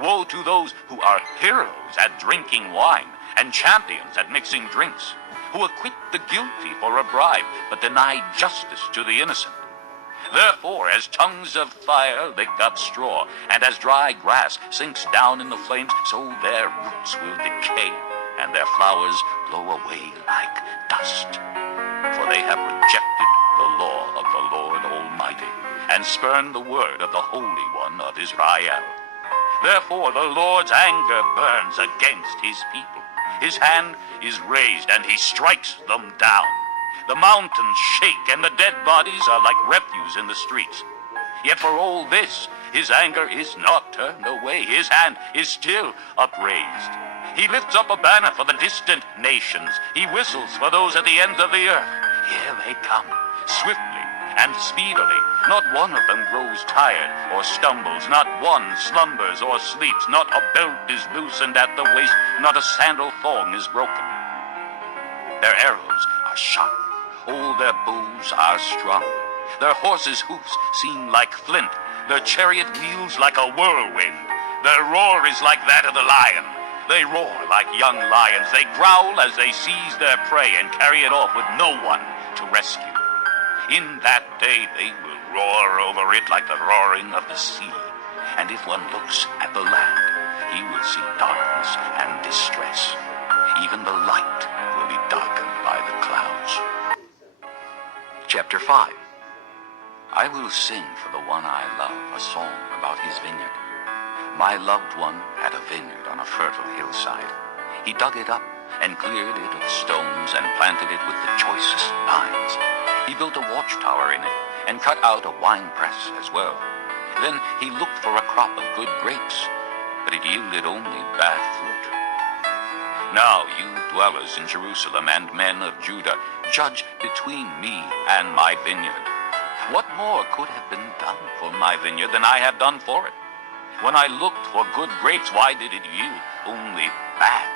Woe to those who are heroes at drinking wine and champions at mixing drinks, who acquit the guilty for a bribe, but deny justice to the innocent. Therefore, as tongues of fire lick up straw, and as dry grass sinks down in the flames, so their roots will decay, and their flowers blow away like dust. For they have rejected the law of the Lord Almighty, and spurned the word of the Holy One of Israel. Therefore the Lord's anger burns against his people. His hand is raised, and he strikes them down. The mountains shake, and the dead bodies are like refuse in the streets. Yet for all this, his anger is not turned away. His hand is still upraised. He lifts up a banner for the distant nations. He whistles for those at the ends of the earth. Here they come, swiftly and speedily. Not one of them grows tired or stumbles. Not one slumbers or sleeps. Not a belt is loosened at the waist. Not a sandal thong is broken. Their arrows are sharp. All their bows are strung. Their horses' hoofs seem like flint. Their chariot wheels like a whirlwind. Their roar is like that of the lion. They roar like young lions. They growl as they seize their prey and carry it off with no one to rescue. In that day they will roar over it like the roaring of the sea. And if one looks at the land, he will see darkness and distress. Even the light will be darkened by the clouds. Chapter 5. I will sing for the one I love a song about his vineyard. My loved one had a vineyard on a fertile hillside. He dug it up and cleared it of stones and planted it with the choicest vines. He built a watchtower in it and cut out a winepress as well. Then he looked for a crop of good grapes, but it yielded only bad fruit. Now you dwellers in Jerusalem and men of Judah, judge between me and my vineyard. What more could have been done for my vineyard than I have done for it? When I looked for good grapes, why did it yield only bad?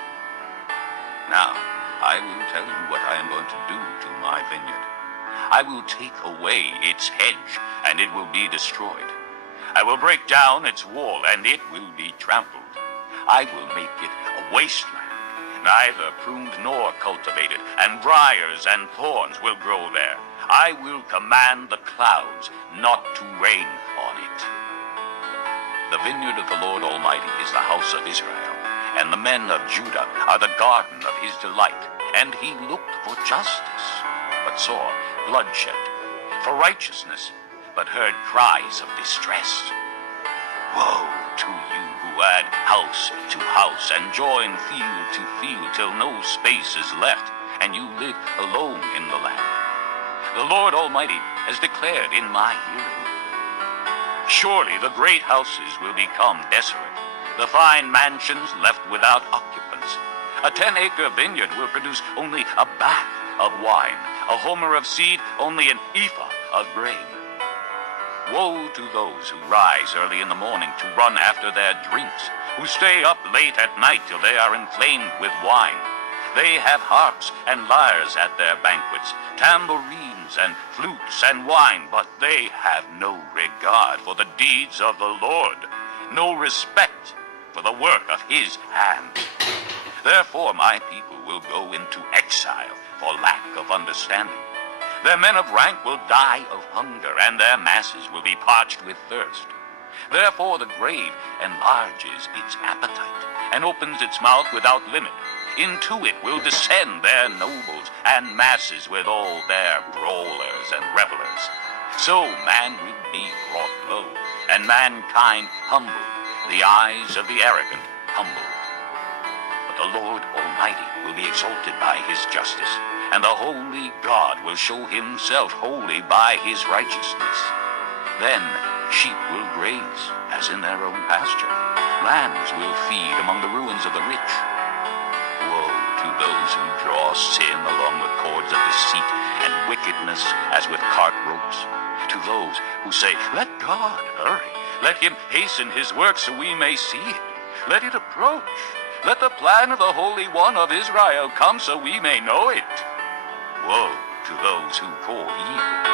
Now, I will tell you what I am going to do to my vineyard. I will take away its hedge, and it will be destroyed. I will break down its wall, and it will be trampled. I will make it a wasteland, neither pruned nor cultivated, and briars and thorns will grow there. I will command the clouds not to rain on it. The vineyard of the Lord Almighty is the house of Israel, and the men of Judah are the garden of his delight. And he looked for justice, but saw bloodshed, for righteousness, but heard cries of distress. Woe to you who add house to house and join field to field till no space is left, and you live alone in the land. The Lord Almighty has declared in my hearing. Surely the great houses will become desolate, the fine mansions left without occupants. A 10-acre vineyard will produce only a bath of wine, a homer of seed, only an ephah of grain. Woe to those who rise early in the morning to run after their drinks, who stay up late at night till they are inflamed with wine. They have harps and lyres at their banquets, tambourines and flutes and wine, but they have no regard for the deeds of the Lord, no respect for the work of his hand. Therefore my people will go into exile for lack of understanding. Their men of rank will die of hunger, and their masses will be parched with thirst. Therefore the grave enlarges its appetite, and opens its mouth without limit. Into it will descend their nobles and masses with all their brawlers and revelers. So man will be brought low, and mankind humbled, the eyes of the arrogant humbled. But the Lord Almighty will be exalted by his justice, and the holy God will show himself holy by his righteousness. Then sheep will graze as in their own pasture. Lambs will feed among the ruins of the rich. Woe to those who draw sin along with cords of deceit and wickedness as with cart ropes. To those who say, let God hurry. Let him hasten his work so we may see it. Let it approach. Let the plan of the Holy One of Israel come so we may know it. Woe to those who call evil